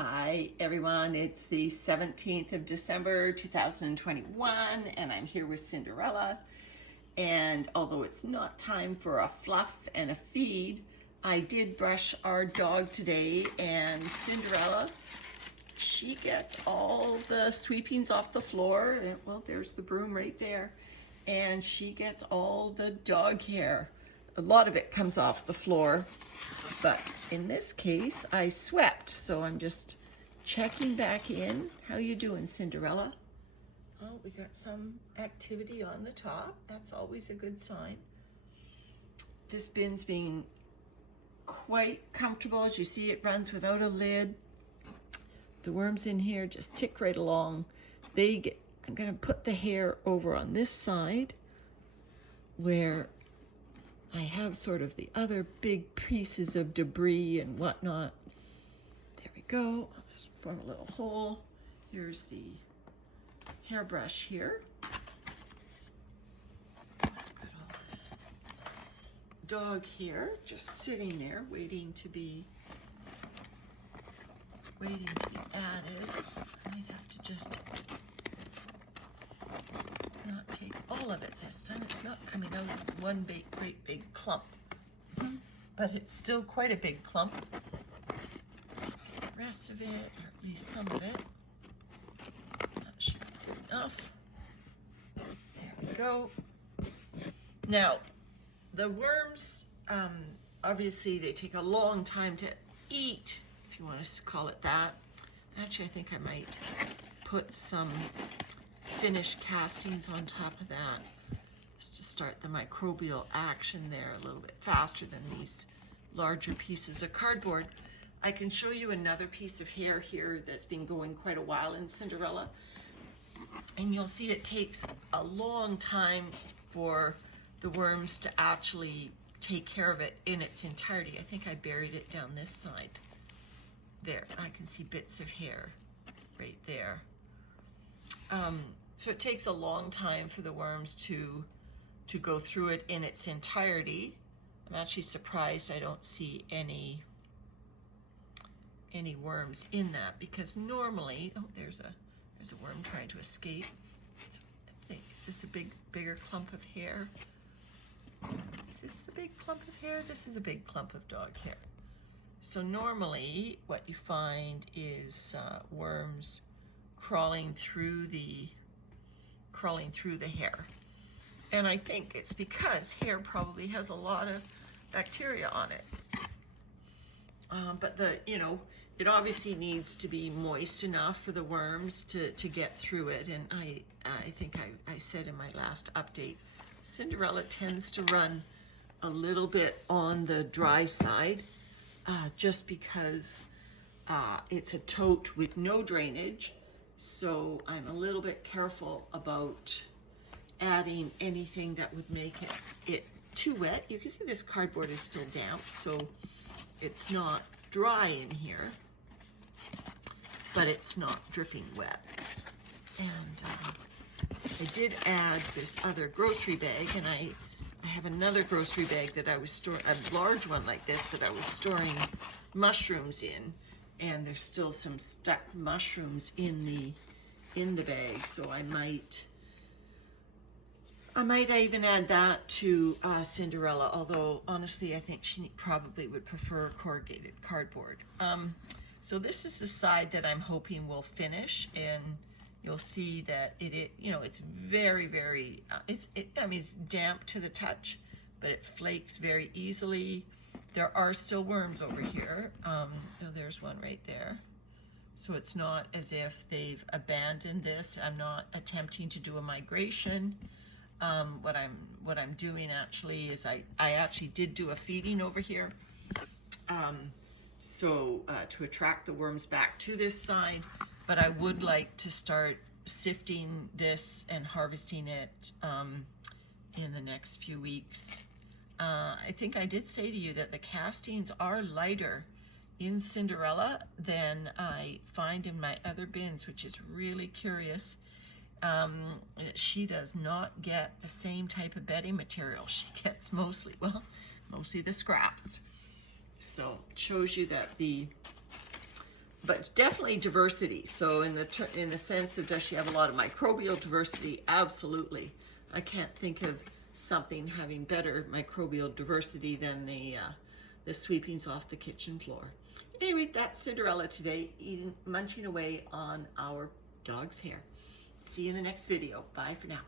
Hi everyone, it's the 17th of December 2021 and I'm here with Cinderella, and although it's not time for a fluff and a feed, I did brush our dog today, and Cinderella, she gets all the sweepings off the floor. Well, there's the broom right there, and she gets all the dog hair. A lot of it comes off the floor, but in this case I swept, so I'm just checking back in. How you doing, Cinderella? Oh, we got some activity on the top. That's always a good sign. This bin's being quite comfortable. As you see, it runs without a lid. The worms in here just tick right along. I'm going to put the hair over on this side where I have sort of the other big pieces of debris and whatnot. There we go. I'll just form a little hole. Here's the hairbrush here. Got all this dog hair just sitting there waiting to be added. I might have to just not take all of it this time. It's not coming out of one great big clump, but it's still quite a big clump. The rest of it, or at least some of it, that should be enough. There we go. Now, the worms, obviously they take a long time to eat, if you want to call it that. Actually, I think I might put some finished castings on top of that, just to start the microbial action there a little bit faster than these larger pieces of cardboard. I can show you another piece of hair here that's been going quite a while in Cinderella, and you'll see it takes a long time for the worms to actually take care of it in its entirety. I think I buried it down this side. There, I can see bits of hair right there. So it takes a long time for the worms to go through it in its entirety. I'm actually surprised I don't see any worms in that, because normally, oh, there's a worm trying to escape. So I think, is this a bigger clump of hair? Is this the big clump of hair? This is a big clump of dog hair. So normally what you find is worms crawling through the hair. And I think it's because hair probably has a lot of bacteria on it. But it obviously needs to be moist enough for the worms to get through it. And I think I said in my last update, Cinderella tends to run a little bit on the dry side, just because it's a tote with no drainage. So I'm a little bit careful about adding anything that would make it too wet. You can see this cardboard is still damp, so it's not dry in here, but it's not dripping wet. And I did add this other grocery bag, and I have another grocery bag that I was storing, a large one like this, that I was storing mushrooms in, and there's still some stuck mushrooms in the bag, so I might even add that to Cinderella, although honestly I think she probably would prefer corrugated cardboard. So this is the side that I'm hoping will finish, and you'll see that it's very it's damp to the touch, but it flakes very easily. There are still worms over here. Oh, there's one right there. So it's not as if they've abandoned this. I'm not attempting to do a migration. What I'm doing actually is I actually did do a feeding over here. To attract the worms back to this side, but I would like to start sifting this and harvesting it in the next few weeks. I think I did say to you that the castings are lighter in Cinderella than I find in my other bins, which is really curious. She does not get the same type of bedding material. She gets mostly the scraps. So it shows you that the but definitely diversity. So in the sense of, does she have a lot of microbial diversity? Absolutely. I can't think of something having better microbial diversity than the sweepings off the kitchen floor. Anyway, that's Cinderella today, munching away on our dog's hair. See you in the next video. Bye for now.